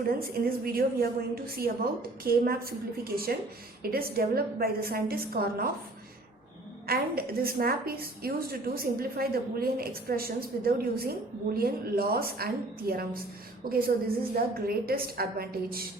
students, in this video we are going to see about K-map simplification. It is developed by the scientist Karnoff, and this map is used to simplify the Boolean expressions without using Boolean laws and theorems. Okay, so this is the greatest advantage.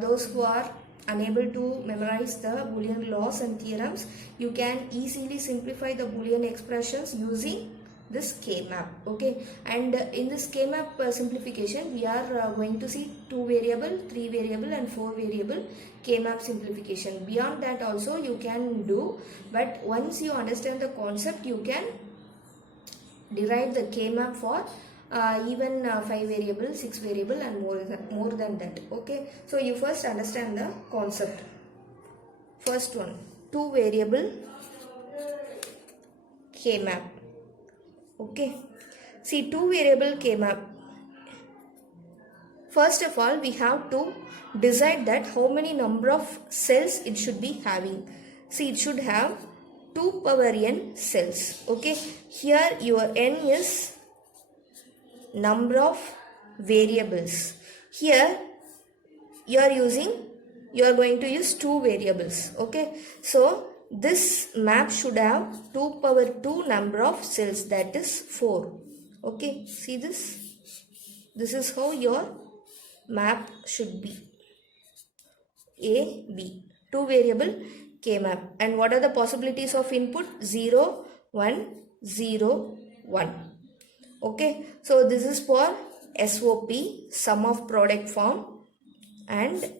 Those who are unable to memorize the Boolean laws and theorems, you can easily simplify the Boolean expressions using this K-map. Okay, and in this K-map simplification we are going to see 2 variable, 3 variable and 4 variable K-map simplification. Beyond that also you can do, but once you understand the concept you can derive the K-map for even 5 variable, 6 variable and more than that. Okay, so you first understand the concept. First one, 2 variable K-map. Okay, see 2 variable K-map. First of all, we have to decide that how many number of cells it should be having. See, it should have 2 power n cells. Okay, here your n is number of variables. Here you are going to use 2 variables. Okay, so this map should have 2 power 2 number of cells, that is 4. Okay, see this? This is how your map should be. A, B. 2 variable K-map. And what are the possibilities of input? 0, 1, 0, 1. Okay, so this is for SOP, sum of product form, and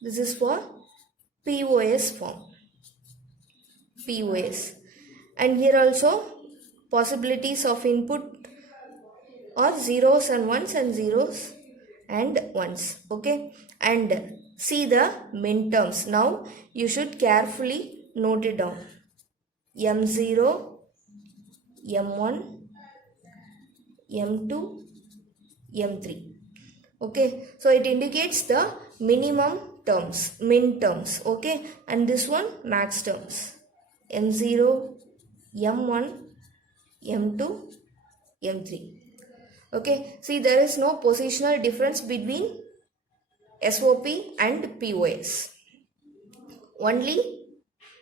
this is for POS form, POS. And here also possibilities of input are zeros and ones and zeros and ones. Okay, and see the min terms. Now you should carefully note it down. M0, M1, M2, M3. Okay, so it indicates the minimum terms, min terms. Okay, and this one max terms. M0, M1, M2, M3. Okay, see there is no positional difference between SOP and POS. Only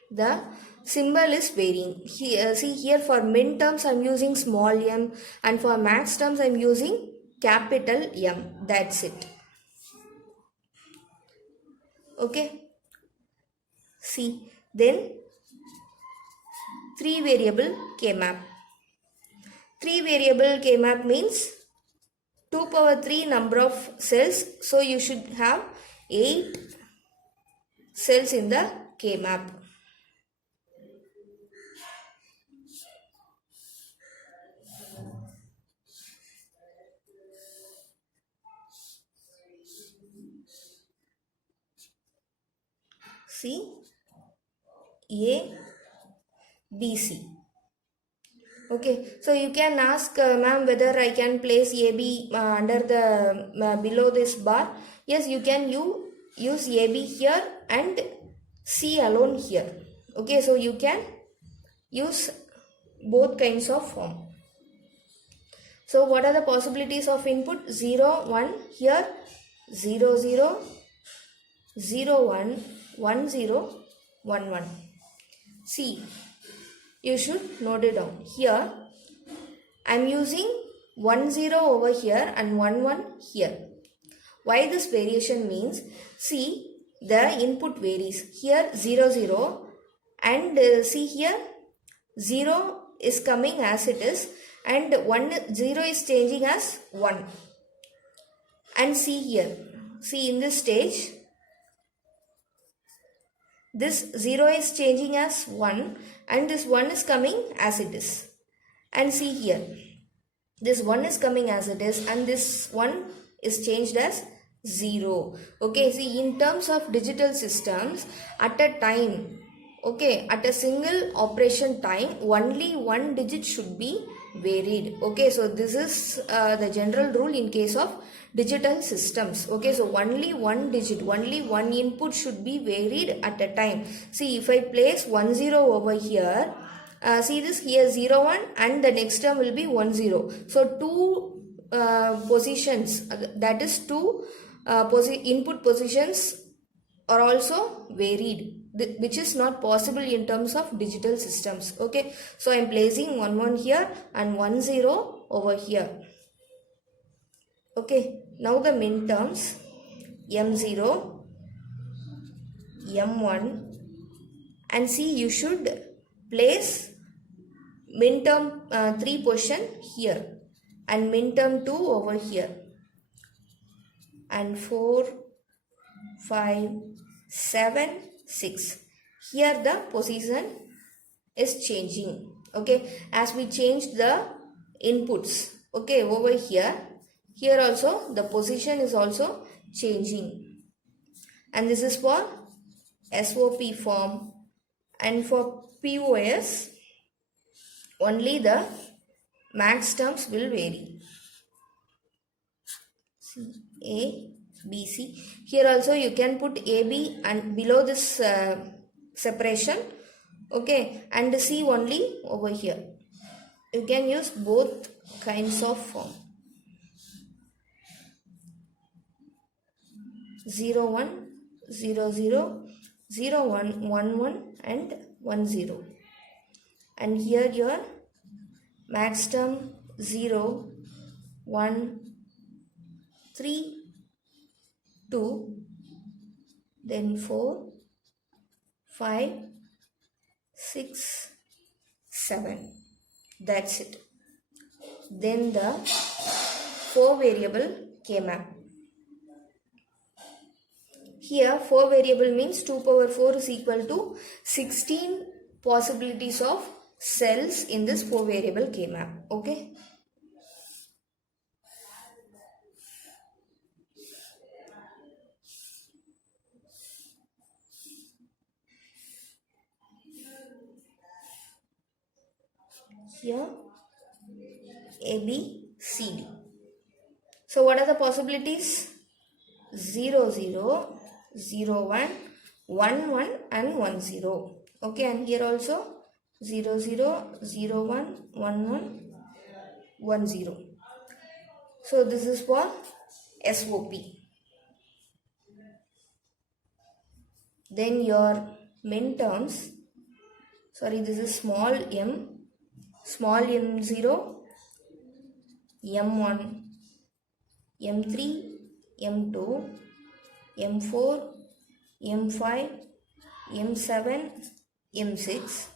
the symbol is varying. Here, see here for min terms I am using small m, and for max terms I am using capital M. That's it. Okay, see then 3 variable K-map. 3 variable K-map means 2 power 3 number of cells, so you should have 8 cells in the K-map. See, A, B, C. Okay, so you can ask ma'am whether I can place AB under the below this bar. Yes, you can use AB here and C alone here. Okay, so you can use both kinds of form. So what are the possibilities of input? 0, 1 here, 0, 0, 0, 1, 1, 0, 1, 1. See, you should note it down. Here I am using 1, 0 over here and 1, 1 here. Why this variation means? See, the input varies. Here 0, 0 and see here 0 is coming as it is, and 0 is changing as 1. And see here, see in this stage this 0 is changing as 1 and this 1 is coming as it is. And see here, this 1 is coming as it is and this 1 is changed as 0. Okay, see in terms of digital systems, at a time, okay, at a single operation time, only 1 digit should be varied. Okay, so this is the general rule in case of digital systems. Okay, so only 1 digit, only 1 input should be varied at a time. See, if I place 1 0 over here, see this here 0 1 and the next term will be 1 0. So two positions, that is two input positions are also varied, which is not possible in terms of digital systems. Okay, so I am placing 1 1 here and 1 0 over here. Okay, now the min terms m0, m1, and see, you should place min term 3 position here and min term 2 over here, and 4, 5, 7, 6. Here the position is changing. Okay, as we changed the inputs, okay, over here, here also the position is also changing. And this is for SOP form, and for POS only the max terms will vary. A, B, C. Here also you can put A, B and below this separation. Okay, and C only over here. You can use both kinds of form. 0, 1, 0, 0, 0, 1, 1, 1 and 1, 0. And here your max term 0, 1, 3, 2, then 4, 5, 6, 7. That's it. Then the 4 variable K-map. Here 4 variable means 2 power 4 is equal to 16 possibilities of cells in this 4 variable K-map. Okay. Here A, B, C, D. So what are the possibilities? 0, 0, 0, 1, 1, 1 and 1, 0. Okay, and here also 0, 0, 0, 1, 1, 1, 1, 0. So this is for SOP. Then your min terms, sorry, this is small m, small m0, m1, m3, m2, m4, m5, m7, m6.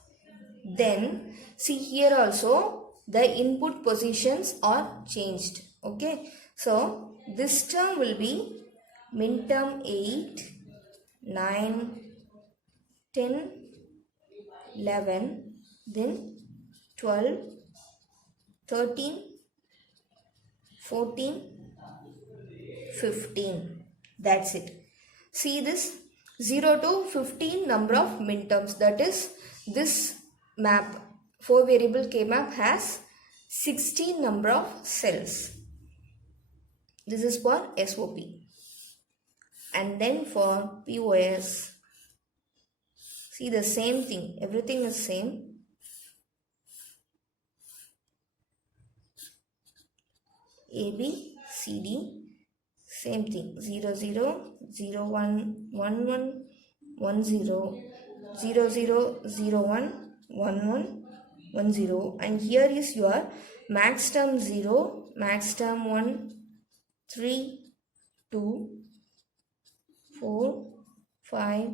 Then see, here also the input positions are changed. Okay, so this term will be min term 8, 9, 10, 11, then 12, 13, 14, 15. That's it. See this 0 to 15 number of min terms, that is this map 4 variable K map has 16 number of cells. This is for SOP. And then for POS, see the same thing, everything is same. A, B, C, D, same thing, 0, 0, 0, 1, 1, 1, 1, 0, 0, 0, 0, 1, 1, 1, 1, 0. And here is your max term 0, max term 1, 3, 2, 4, 5,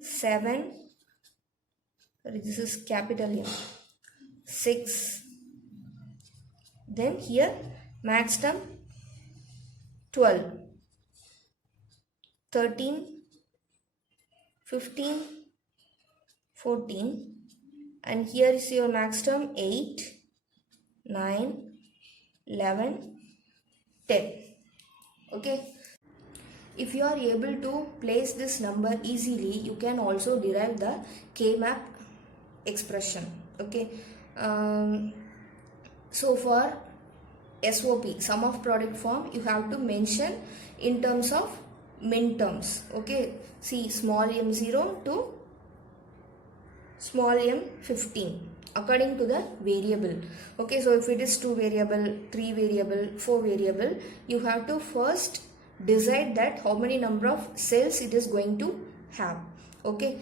7, this is capital M, 6. Then here max term 12, 13, 15, 14, and here is your max term 8, 9, 11, 10. Okay. If you are able to place this number easily, you can also derive the K-map expression. Okay. So for SOP, sum of product form, you have to mention in terms of min terms. Okay, see small m0 to small m 15 according to the variable. Okay, so if it is 2 variable, 3 variable, 4 variable, you have to first decide that how many number of cells it is going to have. Okay,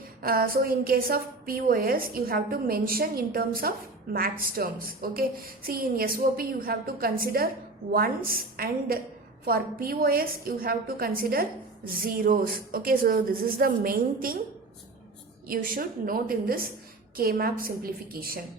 so in case of POS, you have to mention in terms of max terms. Okay, see, in SOP you have to consider ones, and for POS you have to consider zeros. Okay, so this is the main thing you should note in this K-map simplification.